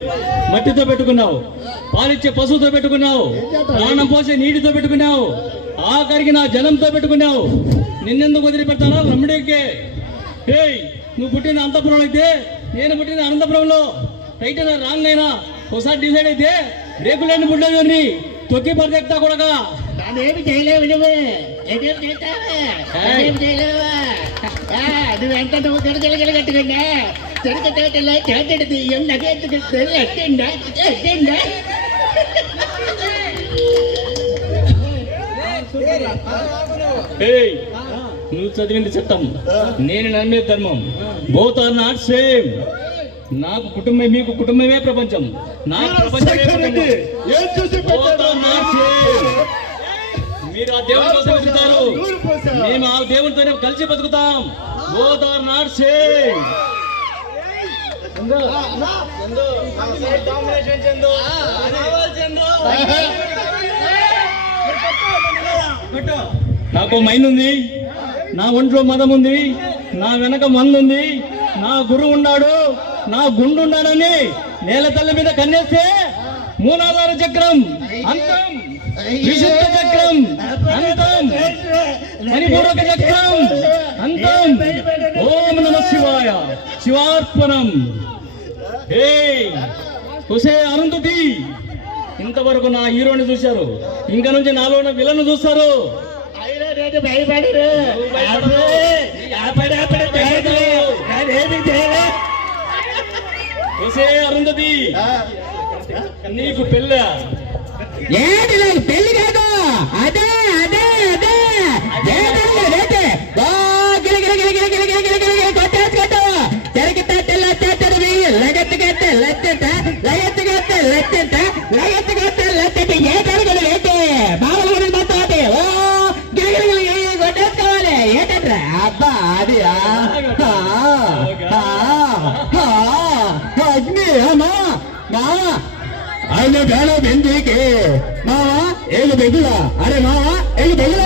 మట్టితో పెట్టుకున్నావు, పాలిచ్చే పశువుతో పెట్టుకున్నావు, ప్రాణం పోసే నీటితో పెట్టుకున్నావు, ఆఖరికి నా జనంతో పెట్టుకున్నావు. నిన్నెందుకు వదిలిపెడతానా రమ్ముడికే? ఏయ్, నువ్వు పుట్టిన అంతపురం అయితే నేను పుట్టిన అనంతపురంలో. రైట్ అయినా రాంగ్ అయినా ఒకసారి డిసైడ్ అయితే రేకులేని బుడ్డని తొక్కి పరిగెత్తా కూడా. అదేమి చేయలేవు నువ్వు, ఏదేమి చేస్తావా, అదేమి చేయలేవా? నువ్వెంత నువ్వు గిరగిల కట్టుకున్నా చెరుకు తోటలో చేతడి తీయం నగెత్తుకుంటే ఎట్టిండా ఎట్టిండా. నువ్వు చదివింది చట్టం, నేను నమ్మే ధర్మం. Both are not same. నాకు కుటుంబం, మీకు కుటుంబమే ప్రపంచం. నాకు ప్రపంచమే. మీరు ఆ దేవుని కోసం బతుకుతారు, మేము ఆ దేవునితోనే కలిసి బతుకుతాం. Both are not same. నాకు మైండ్ ఉంది, నా ఒంట్లో మదం ఉంది, నా వెనక మందు ఉంది, నా గురువు ఉన్నాడు, నా గుండు ఉన్నాడని నేల తల్లి మీద కన్నేస్తే మూలాధార చక్రం అంతం, విశుద్ధ చక్రం అంతం, మణిపూరక చక్రం అంతం. ఓం నమ శివాయ, శివార్పణం. హే కుసే అరుంధతి, ఇంతవరకు నా హీరోని చూశారు, ఇంకా నుంచి నాలో ఉన్న విలను చూస్తారు. భయపడరు, అరుంధతి, నీకు పెళ్ళ పెళ్లి కాదు, అదే అదే అదే అబ్బా అది అగ్ని అమ్మా మావా ఆయన ಬೇಡ ಬೆಂದಿಕೆ ಮಾವ ಹೇಗೆ ಬೆಗಿಲ್ಲ ಅರೆ ಮಾವ ಹೇಗೆ ಬೆಗಿಲ್ಲ